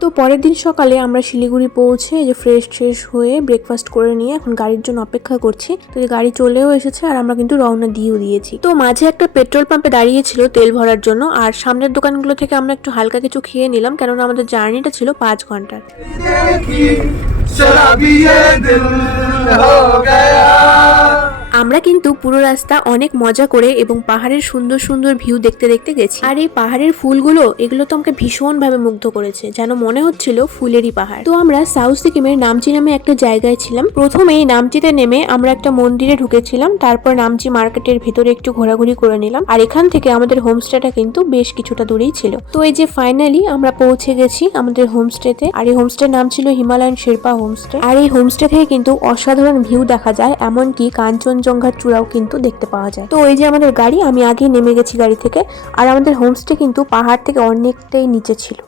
তো পরের দিন সকালে আমরা শিলিগুড়ি পৌঁছে এই যে ফ্রেশ হয়ে ব্রেকফাস্ট করে নিয়ে এখন গাড়ির জন্য অপেক্ষা করছি। তো গাড়ি চলেও এসেছে আর আমরা কিন্তু রওনা দিয়েও দিয়েছি। তো মাঝে একটা পেট্রোল পাম্পে দাঁড়িয়েছিল তেল ভরার জন্য, আর সামনের দোকানগুলো থেকে আমরা একটু হালকা কিছু খেয়ে নিলাম, কেননা আমাদের জার্নিটা ছিল 5 ঘন্টার। আমরা কিন্তু পুরো রাস্তা অনেক মজা করে এবং পাহাড়ের সুন্দর সুন্দর ভিউ দেখতে দেখতে গেছি। আর এই পাহাড়ের ফুলগুলো এগুলো তো আমাকে ভীষণ ভাবে মুগ্ধ করেছে, যেন মনে হচ্ছিল ফুলেরই পাহাড়। তো আমরা সাউথ সিকিমের নামচি নামে একটা জায়গায় ছিলাম। প্রথমে এই নামচিতে নেমে আমরা একটা মন্দিরে ঢুকেছিলাম, তারপর নামচি মার্কেটের ভেতরে একটু ঘোরাঘুরি করে নিলাম। আর এখান থেকে আমাদের হোমস্টেটা কিন্তু বেশ কিছুটা দূরেই ছিল। তো এই যে ফাইনালি আমরা পৌঁছে গেছি আমাদের হোমস্টেতে। আর এই হোমস্টের নাম ছিল হিমালয়ান শেরপা হোমস্টে। আর এই হোমস্টে থেকে কিন্তু অসাধারণ ভিউ দেখা যায়, এমনকি কাঞ্চনজঙ্ঘার চূড়াও কিন্তু দেখতে পাওয়া যায়। তো এই যে আমাদের গাড়ি, আমি আগেই নেমে গেছি গাড়ি থেকে। আর আমাদের হোমস্টে কিন্তু পাহাড় থেকে অনেকটাই নিচে ছিল।